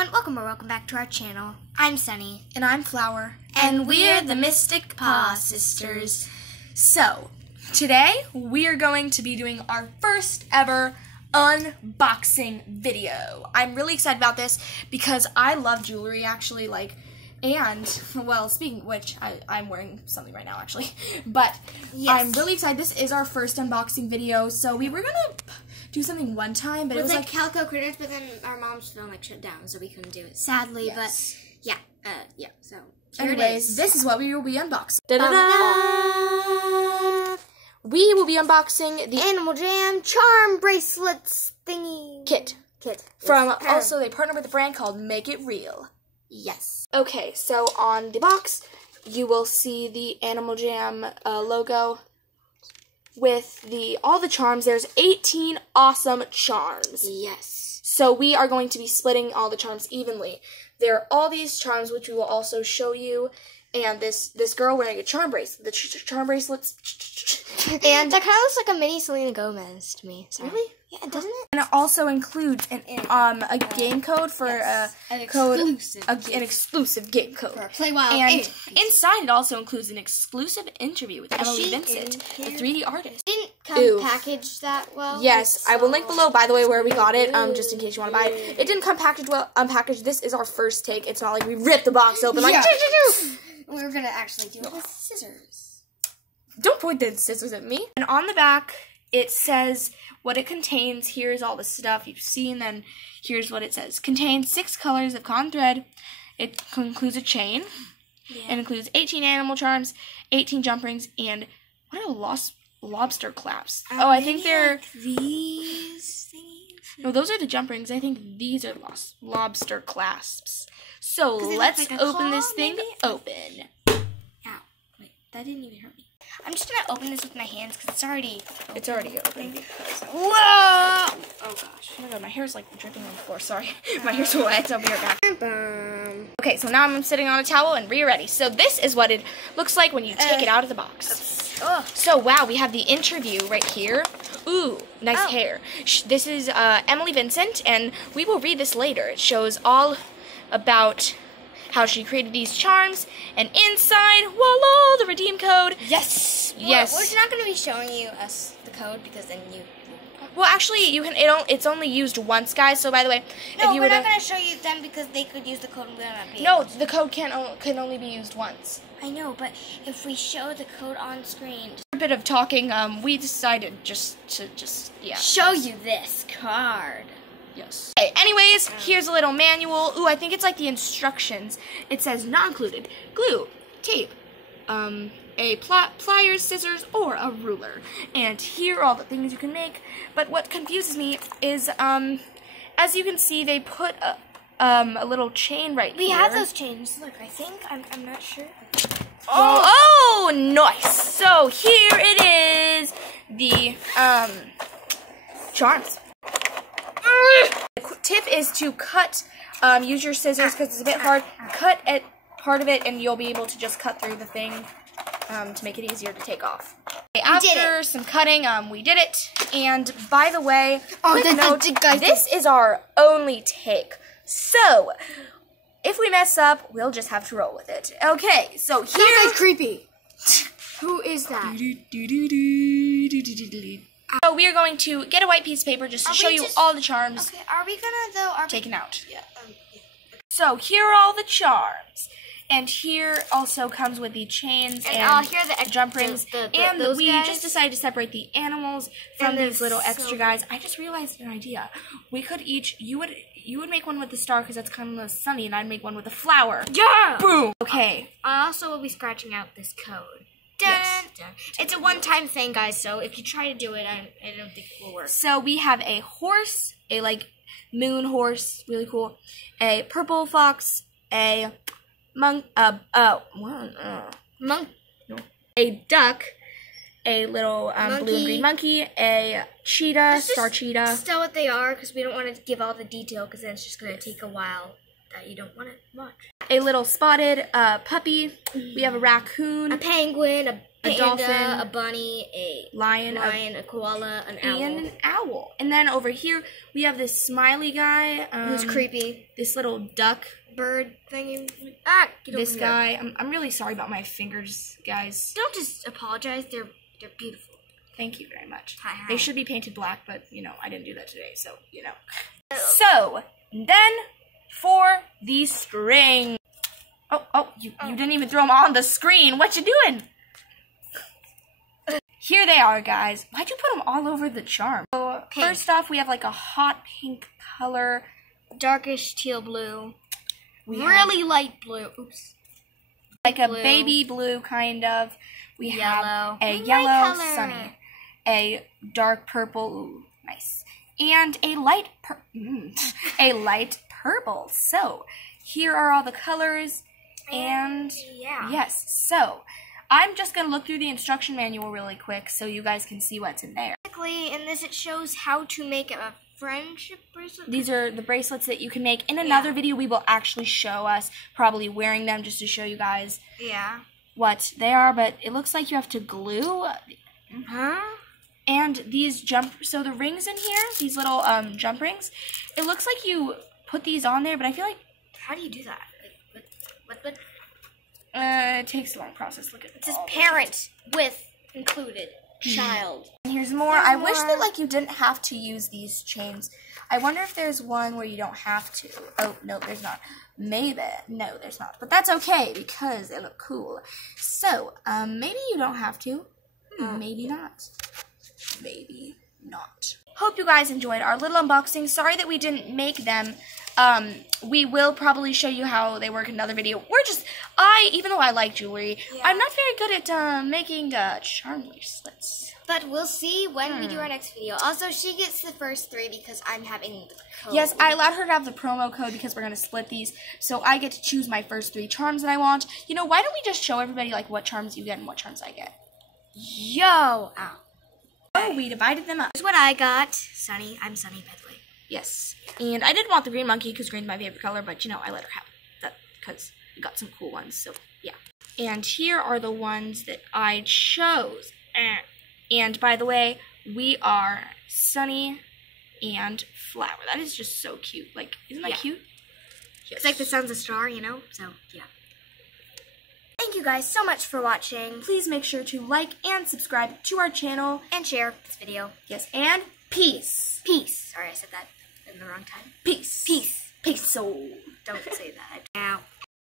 everyone, welcome back to our channel. I'm Sunny. And I'm Flower. And we're the Mystic Paw Sisters. So, today we are going to be doing our first ever unboxing video. I'm really excited about this because I love jewelry actually, and, well, speaking of which, I'm wearing something right now actually, but yes. I'm really excited. This is our first unboxing video, so we were gonna do something one time, but it was like Calico Critters, but then our mom's phone shut down, so we couldn't do it, sadly, yes. But yeah, so here anyways, it is. This is what we will be unboxing. Da-da-da! We will be unboxing the Animal Jam Charm Bracelets thingy. Kit. From, also, they partner with a brand called Make It Real. Yes. Okay, so on the box, you will see the Animal Jam logo with all the charms. There's 18 awesome charms. Yes. So we are going to be splitting all the charms evenly. There are all these charms, which we will also show you, and this girl wearing a charm bracelet, the charm bracelets. And that kind of looks like a mini Selena Gomez to me. Sorry. Really? Yeah, doesn't it? And it also includes a game code for an exclusive game code. For Play Wild. And inside it also includes an exclusive interview with Emily Vincent, a 3D artist. Didn't come packaged that well. Yes, I will link below, by the way, where we got it, just in case you want to buy it. It didn't come packaged well, unpackaged. This is our first take. It's not like we ripped the box open like, We're gonna actually do it with scissors. Don't point the scissors at me. And on the back, it says what it contains. Here's all the stuff you've seen, then here's what it says. Contains 6 colors of cotton thread. It includes a chain. Yeah. It includes 18 animal charms, 18 jump rings, and what are lobster clasps? I think they're like these things. No, those are the jump rings. I think these are lobster clasps. So let's like open this thing open. Ow. Wait, that didn't even hurt me. I'm just going to open this with my hands because it's already open. Whoa! Oh, gosh. Oh, my God, my hair's, dripping on the floor. Sorry. My hair's wet. I'll be right back. Okay, so now I'm sitting on a towel and we're ready. So this is what it looks like when you take it out of the box. So, wow, we have the interview right here. Ooh, nice hair. This is Emily Vincent, and we will read this later. It shows all about how she created these charms, and inside, voila, the redeem code. Yes. Yes. We're not going to be showing you the code because then you. Well, actually, you can. It's only used once, guys. So, by the way, no, we're not going to show you them because they could use the code and we're not be. No, the code can only be used once. I know, but if we show the code on screen, A bit of talking. We decided just to show you this card. Yes. Okay, anyways, here's a little manual. Ooh, I think it's like the instructions. It says not included: glue, tape, a pliers, scissors, or a ruler. And here are all the things you can make. But what confuses me is, as you can see, they put a little chain right here. We have those chains. Look, I think I'm not sure. Oh, nice. So here it is, the charms. The tip is to cut, use your scissors because it's a bit hard. Cut at part of it and you'll be able to just cut through the thing to make it easier to take off. Okay, after some cutting, we did it. And by the way, quick note, this is our only take. So, if we mess up, we'll just have to roll with it. Okay, so here... That guy's creepy. Who is that? So we are going to get a white piece of paper just to show you all the charms. Okay, are we gonna though? Taken out. Yeah. So here are all the charms, and here also comes with the chains and here are the jump rings. And we just decided to separate the animals from And these little extra guys. I just realized an idea. We could each you would make one with the star because that's kind of sunny, and I'd make one with a flower. Yeah. Boom. Okay. I also will be scratching out this code. Yes. It's a one-time thing, guys, so if you try to do it, I don't think it will work. So we have a horse, a moon horse, really cool, a purple fox, a a duck, a little blue and green monkey, a cheetah, star cheetah. Just tell what they are because we don't want to give all the detail because then it's just going to take a while that you don't want to watch. A little spotted puppy. We have a raccoon. A penguin, a a dolphin, a bunny, a lion, a koala, an owl. And an owl. And then over here, we have this smiley guy. Who's creepy. This little duck. Bird thing. Get this over guy. here. I'm really sorry about my fingers, guys. Don't just apologize. They're beautiful. Thank you very much. Hi. They should be painted black, but, you know, I didn't do that today, so, you know. So, then, for the string. You didn't even throw them on the screen. What you doing? Here they are, guys. Why'd you put them all over the charm? So, first off, we have like a hot pink color. Darkish teal blue. Really light blue. Oops. Like a baby blue, kind of. We have a yellow sunny. A dark purple. Ooh, nice. And a light purple. So, here are all the colors. And yes, so I'm just going to look through the instruction manual really quick so you guys can see what's in there. Basically, in this it shows how to make a friendship bracelet. These are the bracelets that you can make. In another video, we will actually show us probably wearing them just to show you guys what they are. But it looks like you have to glue. And these so the rings in here, these little jump rings, it looks like you put these on there, but I feel like... How do you do that? What? It takes a long process. Look at it says parent with included child. And here's more. I wish that like you didn't have to use these chains. I wonder if there's one where you don't have to. Oh no, there's not. Maybe. No, there's not. But that's okay because they look cool. So maybe you don't have to. Maybe not. Maybe not. Hope you guys enjoyed our little unboxing. Sorry that we didn't make them. We will probably show you how they work in another video. Even though I like jewelry, I'm not very good at making charm bracelets. But we'll see when we do our next video. Also, she gets the first 3 because I'm having the code. Yes, I allowed her to have the promo code because we're going to split these. So I get to choose my first 3 charms that I want. You know, why don't we just show everybody like what charms you get and what charms I get? Yo! Ow. Oh, we divided them up. Here's what I got. Sunny. I'm Sunny, by the way. Yes. And I didn't want the green monkey because green's my favorite color, but, you know, I let her have that because we got some cool ones, so, yeah. And here are the ones that I chose. And, by the way, we are Sunny and Flower. That is just so cute. Like, isn't that cute? Yes. It's like the sun's a star, you know? So, yeah. Thank you guys so much for watching. Please make sure to like and subscribe to our channel. And share this video. Yes, and peace. Peace. Sorry, I said that in the wrong time. Peace. Peace. Peace. So don't say that. Ow.